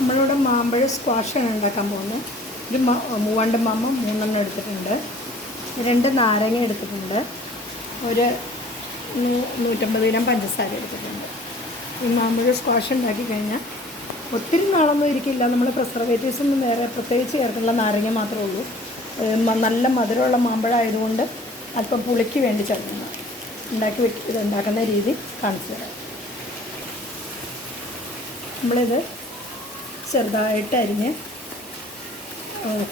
നമ്മളിവിടെ മാമ്പഴ സ്ക്വാഷാണ് ഉണ്ടാക്കാൻ പോകുന്നത്. ഒരു മൂവാണ്ട് മാമ്പ 3 എടുത്തിട്ടുണ്ട്, 2 നാരങ്ങ എടുത്തിട്ടുണ്ട്, ഒരു 150 ഗ്രാം പഞ്ചസാര എടുത്തിട്ടുണ്ട്. ഈ മാമ്പഴ സ്ക്വാഷ് ഉണ്ടാക്കി കഴിഞ്ഞാൽ ഒത്തിരി നാളൊന്നും ഇരിക്കില്ല. നമ്മൾ പ്രിസർവേറ്റീവ്സ് ഒന്നും വേറെ പ്രത്യേകിച്ച് ചേർക്കുള്ള നാരങ്ങ മാത്രമേ ഉള്ളൂ. നല്ല മധുരമുള്ള മാമ്പഴമായതുകൊണ്ട് അല്പം പുളിക്ക് വേണ്ടി ചേർക്കണം. ഇത് ഉണ്ടാക്കുന്ന രീതി കാണിച്ചു തരാം. നമ്മളിത് ചെറുതായിട്ട് അരിഞ്ഞ്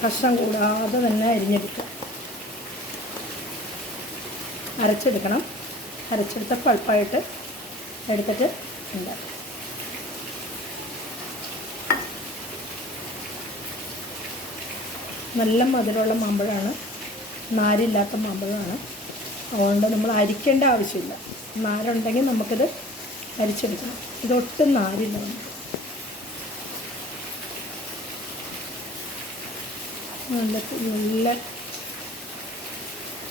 കഷ്ണം കൂടാതെ തന്നെ അരിഞ്ഞെടുക്കുക, അരച്ചെടുക്കണം. അരച്ചെടുത്ത പൾപ്പായിട്ട് എടുത്തിട്ട് ഉണ്ടാക്കും. നല്ല മധുരമുള്ള മാമ്പഴമാണ്, നാരില്ലാത്ത മാമ്പഴമാണ്. അതുകൊണ്ട് നമ്മൾ അരിക്കേണ്ട ആവശ്യമില്ല. നാരുണ്ടെങ്കിൽ നമുക്കിത് അരിച്ചെടുക്കണം. ഇതൊട്ടും നാരില്ല. നല്ല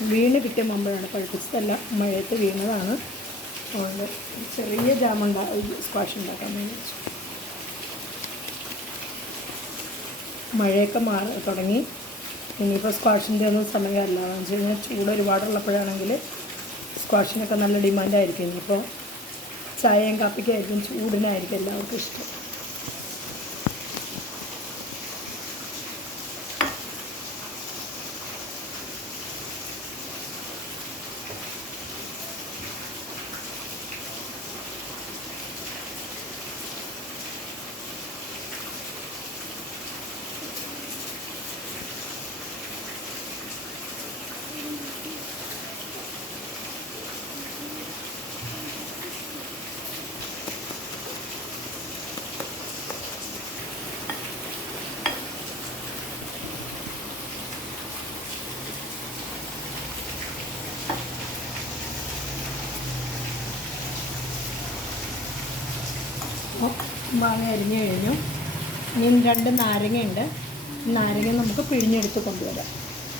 വീണ് കിട്ടിയ മാമ്പഴമാണ്, പഴുപ്പിച്ചതല്ല, മഴയത്ത് വീണതാണ്. അതുകൊണ്ട് ചെറിയ സ്ക്വാഷ് ഉണ്ടാക്കാൻ വേണ്ടി വെച്ചു. മഴയൊക്കെ തുടങ്ങി. ഇനിയിപ്പോൾ സ്ക്വാഷിൻ്റെ ഒന്നും സമയമല്ല. എന്ന് വെച്ച് കഴിഞ്ഞാൽ ചൂട് ഒരുപാടുള്ളപ്പോഴാണെങ്കിൽ സ്ക്വാഷിനൊക്കെ നല്ല ഡിമാൻഡായിരിക്കും. ഇനിയിപ്പോൾ ചായയും കാപ്പിക്കായിരിക്കും, ചൂടിനായിരിക്കും എല്ലാവർക്കും ഇഷ്ടം. മാങ്ങ അരിഞ്ഞ് കഴിഞ്ഞു. ഇനി 2 നാരങ്ങയുണ്ട്. നാരങ്ങ നമുക്ക് പിഴിഞ്ഞെടുത്ത് കൊണ്ടുവരാം.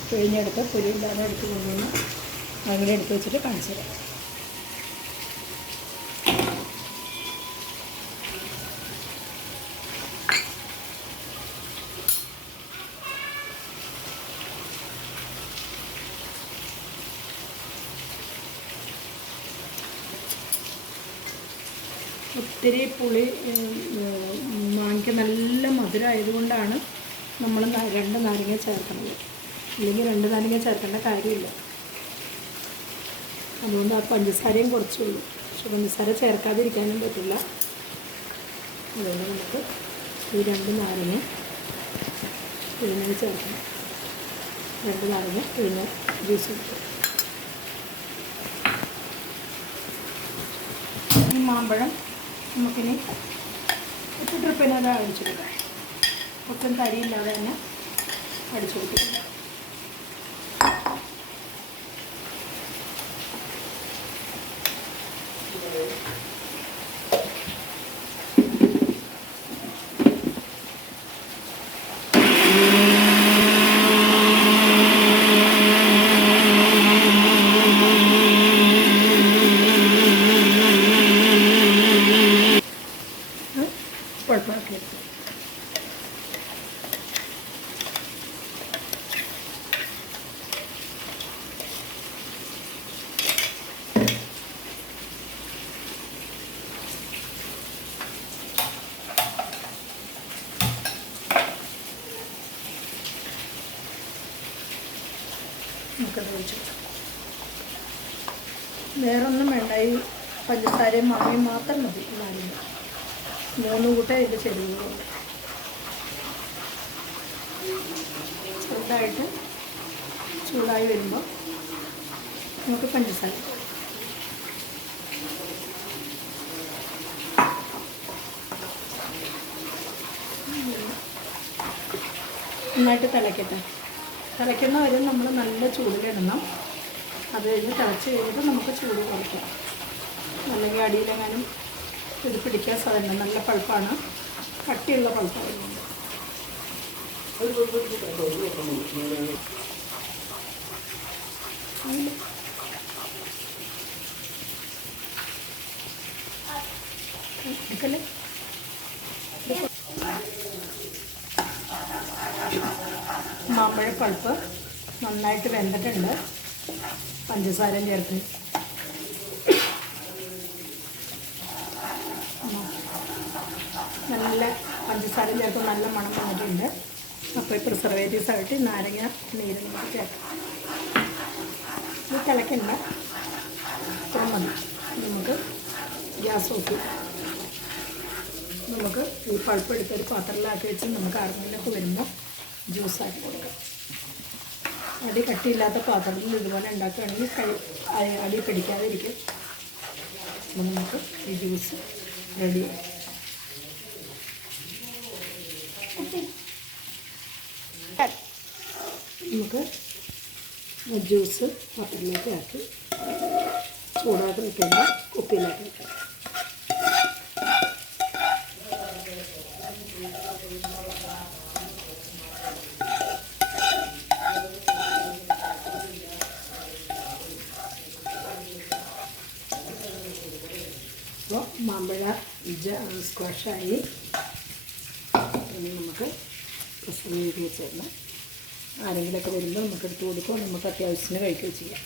പിഴിഞ്ഞെടുത്ത് പുളിയില്ലാതെ എടുത്ത് കൊണ്ടുവന്ന് അങ്ങനെ എടുത്ത് വെച്ചിട്ട് കാണിച്ചു തരാം. ഒത്തിരി പുളി മാങ്ങയ്ക്ക് നല്ല മധുരമായതുകൊണ്ടാണ് നമ്മൾ 2 നാരങ്ങ ചേർക്കുന്നത്. അല്ലെങ്കിൽ 2 നാരങ്ങ ചേർക്കേണ്ട കാര്യമില്ല. അതുകൊണ്ട് ആ പഞ്ചസാരയും കുറച്ചുള്ളൂ. പക്ഷെ പഞ്ചസാര ചേർക്കാതിരിക്കാനും പറ്റില്ല. അതുകൊണ്ട് നമുക്ക് ഈ 2 നാരങ്ങ പിഴിഞ്ഞ് ചേർക്കണം. 2 നാരങ്ങ പിഴിഞ്ഞ ജ്യൂസ് എടുക്കും. ഈ മാമ്പഴം നമുക്കിനി ഒറ്റ ട്രിപ്പിന് അത് അടിച്ചെടുക്കാം. ഒട്ടും തരിയില്ലാതെ തന്നെ അടിച്ചു കൊടുക്കുക. കുഴപ്പമാക്കി എടുത്തു. നമുക്കത് ഒഴിച്ചു. വേറൊന്നും വേണ്ട. ഈ പഞ്ചസാരയും മാങ്ങയും മാത്രം മതി. 3 കൂട്ടം ഇത് ചേരുന്നുള്ളൂ. ചെറുതായിട്ട് ചൂടായി വരുമ്പോൾ നമുക്ക് പഞ്ചസാര നന്നായിട്ട് തിളയ്ക്കട്ടെ. തിളയ്ക്കുന്ന വരെ നമ്മൾ നല്ല ചൂടിലിടണം. അത് കഴിഞ്ഞ് തിളച്ച് കഴിഞ്ഞിട്ട് നമുക്ക് ചൂട് കുറയ്ക്കാം. അല്ലെങ്കിൽ അടിയിലെങ്ങാനും ഇത് പിടിക്കാൻ സാധ്യത. നല്ല പൾപ്പാണ്, കട്ടിയുള്ള പൾപ്പായിരുന്നു. എടുക്കല്ലേ. മാമ്പഴ പൾപ്പ് നന്നായിട്ട് വെന്തിട്ടുണ്ട്. പഞ്ചസാരയും ചേർത്ത് നല്ല പഞ്ചസാരയും ചേർത്ത് നല്ല മണം വന്നിട്ടുണ്ട്. അപ്പോൾ ഈ പ്രിസർവേറ്റീവ്സ് ആയിട്ട് നാരങ്ങ നീര് നമുക്ക് ചേർക്കാം. ഇത് തിളയ്ക്കണ്ട, ഇത്ര മതി. നമുക്ക് ഗ്യാസ് ഓഫ് ചെയ്യാം. നമുക്ക് ഈ പൾപ്പ് എടുത്തൊരു പാത്രത്തിലാക്കി വെച്ച് നമുക്ക് ആർക്കെങ്കിലൊക്കെ വരുമ്പോൾ ജ്യൂസാക്കി കൊടുക്കാം. അടി കട്ടിയില്ലാത്ത പാത്രത്തിൽ ഇതുപോലെ ഉണ്ടാക്കുകയാണെങ്കിൽ അടി പിടിക്കാതിരിക്കും. അപ്പോൾ നമുക്ക് ഈ ജ്യൂസ് റെഡിയായി. നമുക്ക് ജ്യൂസ് പാത്രത്തിലേക്ക് ആക്കി ചൂടാക്കി നിൽക്കുന്ന കുപ്പിയിലാക്കി വെക്കാം. അപ്പോൾ മാമ്പഴ സ്ക്വാഷായി. ഇനി നമുക്ക് പ്രിസർവേറ്റീവ് വെച്ചിരുന്ന ആരെങ്കിലുമൊക്കെ വരുമ്പോൾ നമുക്ക് എടുത്ത് കൊടുക്കുക. നമുക്ക് അത്യാവശ്യത്തിന് കഴിക്കുകയും ചെയ്യാം.